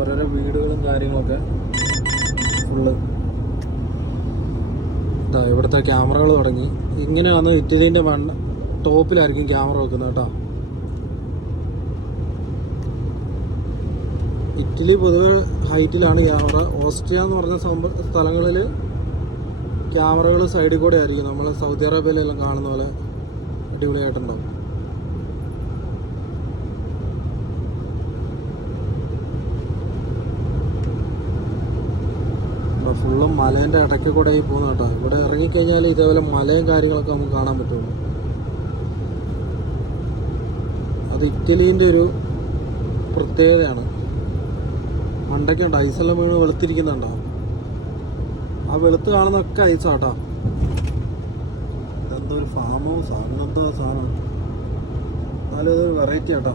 ഓരോരോ വീടുകളും കാര്യങ്ങളൊക്കെ ഫുള്ള്. ഇവിടുത്തെ ക്യാമറകൾ തുടങ്ങി. ഇങ്ങനെ വന്ന് ഇറ്റലിൻ്റെ ടോപ്പിലായിരിക്കും ക്യാമറ വെക്കുന്നത് കേട്ടോ. ഇറ്റലി പൊതുവെ ഹൈറ്റിലാണ് ക്യാമറ. ഓസ്ട്രിയ എന്ന് പറഞ്ഞ സ്ഥലങ്ങളിൽ ക്യാമറകൾ സൈഡിൽ കൂടെ ആയിരിക്കും. നമ്മൾ സൗദി അറേബ്യയിലെല്ലാം കാണുന്ന പോലെ അടിപൊളിയായിട്ടുണ്ടാവും. ഫുള്ളും മലേൻ്റെ ഇടയ്ക്ക് കൂടെ ആയി പോകുന്ന കേട്ടോ. ഇവിടെ ഇറങ്ങിക്കഴിഞ്ഞാൽ ഇതേപോലെ മലയും കാര്യങ്ങളൊക്കെ നമുക്ക് കാണാൻ പറ്റുള്ളൂ. അത് ഇറ്റലീൻ്റെ ഒരു പ്രത്യേകതയാണ്. മണ്ടയ്ക്കുണ്ട് ഐസെല്ലാം വീണ് വെളുത്തിരിക്കുന്നുണ്ടോ? ആ വെളുത്ത് കാണുന്നതൊക്കെ ഐസാട്ടോ. ഇതെന്തോ ഒരു ഫാം ഹൗസ്, അങ്ങനത്തെ സാധനം. എന്നാലും ഇതൊരു വെറൈറ്റി ആട്ടോ.